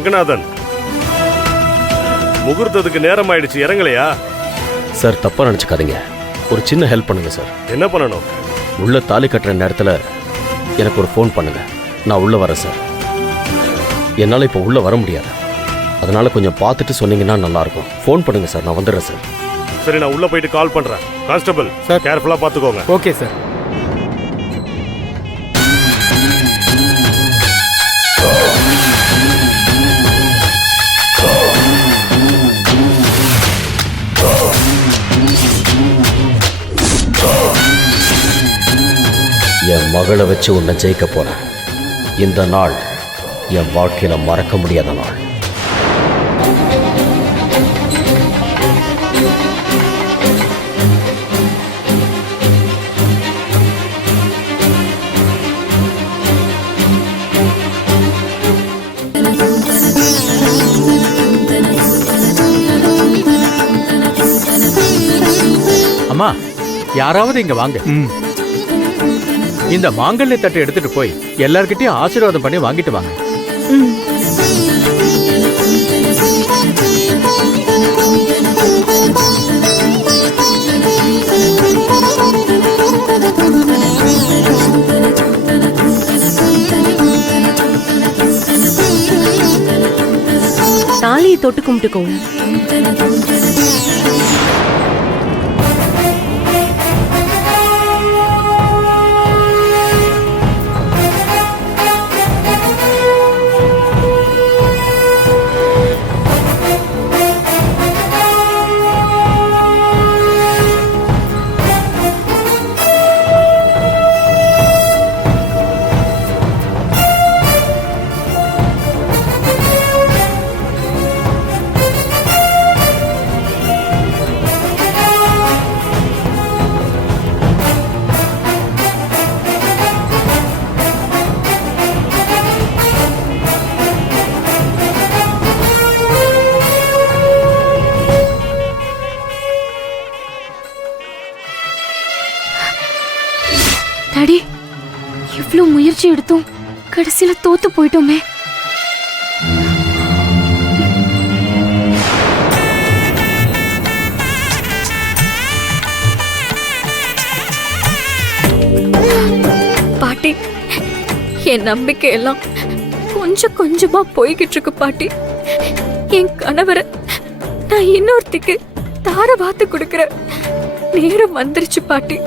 ரங்கநாதன், முகூர்த்தத்துக்கு நேரம் ஆயிடுச்சு, இறங்கலையா? சார் தப்பா நினைச்சுக்காதீங்க, ஒரு சின்ன ஹெல்ப் பண்ணுங்க சார். என்ன பண்ணணும்? உள்ள தாலி கட்டுற நேரத்தில் எனக்கு ஒரு ஃபோன் பண்ணுங்க, நான் உள்ள வரேன் சார். என்னால் இப்போ உள்ள வர முடியாது, அதனால கொஞ்சம் பார்த்துட்டு சொன்னீங்கன்னா நல்லா இருக்கும். ஃபோன் பண்ணுங்க சார், நான் வந்துடுறேன் சார். சரி, நான் உள்ள போயிட்டு கால் பண்றேன். கான்ஸ்டபிள் சார், கேர்ஃபுல்லா பாத்துக்கோங்க. Okay sir. என் மகளை வச்சு உன்னை ஜெயிக்க போறேன். இந்த நாள் என் வாழ்க்கையில மறக்க முடியாத நாள். அம்மா, யாராவது இங்க வாங்க. இந்த மாங்கல்ய தட்டை எடுத்துட்டு போய் எல்லார்கிட்டயும் ஆசீர்வாதம் பண்ணி வாங்கிட்டு வாங்க. தாலியை தொட்டு கும்பிட்டுக்கோங்க. டாடி, இவ்ளோ முயற்சி எடுத்தோம், கடைசியில தோத்து போயிட்டோமே. பாட்டி, என் நம்பிக்கை எல்லாம் கொஞ்சம் கொஞ்சமா போய்கிட்டு இருக்கு பாட்டி. என் கணவரை நான் இன்னொருத்திக்கு தார வாத்து கொடுக்கிற நேரம் வந்துருச்சு பாட்டி.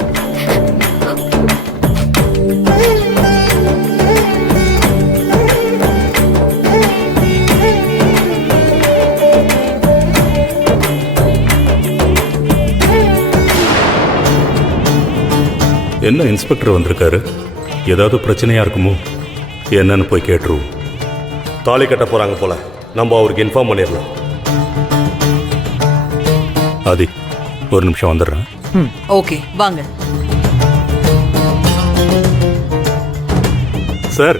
என்ன இன்ஸ்பெக்டர் வந்திருக்காரு? ஏதாவது பிரச்சனையா இருக்குமோ? என்னன்னு போய் கேட்டுருவோம். தாலி கட்ட போறாங்க போல, நம்ம அவருக்கு இன்ஃபார்ம் பண்ணிடலாம். ஆதி, ஒரு நிமிஷம் வந்துடுறேன். ஓகே, வாங்க. சார்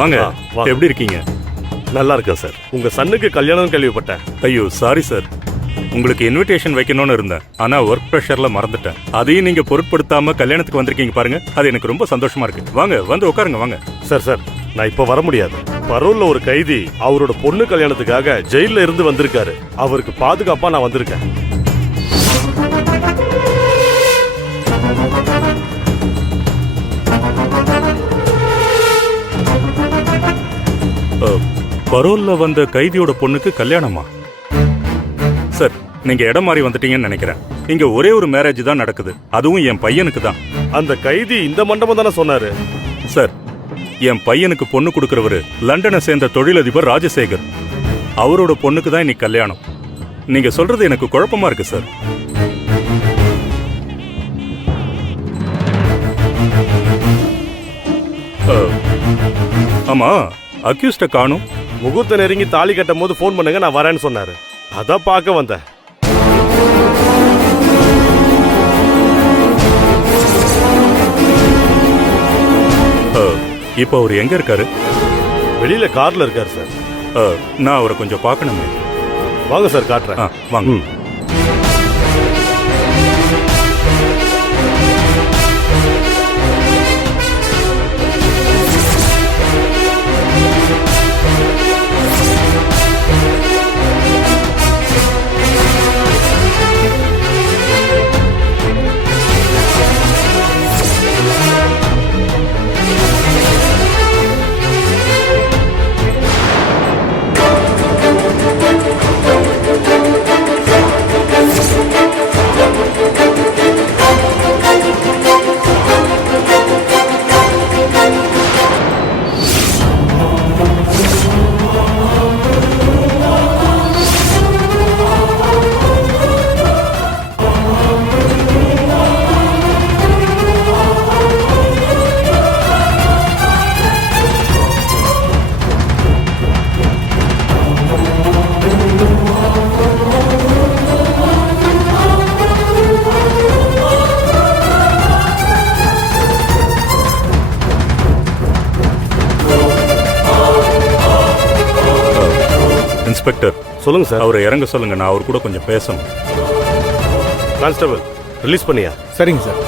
வாங்க. வாங்க. எப்படி இருக்கீங்க? நல்லா இருக்கேன் சார். உங்க சன்னுக்கு கல்யாணம் கேள்விப்பட்டேன். ஐயோ சாரி சார், உங்களுக்கு இன்விடேஷன் வைக்கணும்னு இருந்தேன், ஆனா ஒர்க் ப்ரெஷர்ல மறந்துட்டேன். அதையும் நீங்க பொருட்படுத்தாம கல்யாணத்துக்கு வந்திருக்கீங்க பாருங்க, அது எனக்கு ரொம்ப சந்தோஷமா இருக்கு. வாங்க, வந்து உட்காருங்க. வாங்க சார், நான் இப்ப வர முடியாது. பரோல்ல ஒரு கைதி அவரோட பொண்ணு கல்யாணத்துக்காக ஜெயில இருந்து வந்திருக்காரு. அவருக்கு பாதுகாப்பா நான் வந்திருக்கேன். பரோல்ல வந்த கைதியோட பொண்ணுக்கு கல்யாணமா? சார், நீங்க இடம் மாறி வந்துட்டீங்கன்னு நினைக்கிறேன். இங்க ஒரே ஒரு மேரேஜ் தான் நடக்குது, அதுவும் என் பையனுக்கு தான். அந்த கைதி இந்த மண்டபம் தானே சொன்னாரு? சார், என் பையனுக்கு பொண்ணு கொடுக்கிறவரு லண்டனை சேர்ந்த தொழிலதிபர் ராஜசேகர். அவரோட பொண்ணுக்கு தான் இன்னைக்கு கல்யாணம். நீங்க சொல்றது எனக்கு குழப்பமா இருக்கு சார். ஆமா, அக்யூஸ்ட காணும். முகூர்த்த நெருங்கி தாலி கட்டும் போது போன் பண்ணுங்க, நான் வரேன்னு சொன்னாரு. அதான் பார்க்க வந்தேன். இப்போ அவர் எங்க இருக்காரு? வெளியில கார்ல இருக்காரு சார். நான் அவரை கொஞ்சம் பார்க்கணுமே. வாங்க சார், காட்டுறேன். வாங்க. இன்ஸ்பெக்டர், சொல்லுங்க சார். அவரை இறங்க சொல்லுங்க. நான் அவர் கூட கொஞ்சம் பேசணும். கான்ஸ்டபிள் ரிலீஸ் பண்ணியா? சரிங்க சார்.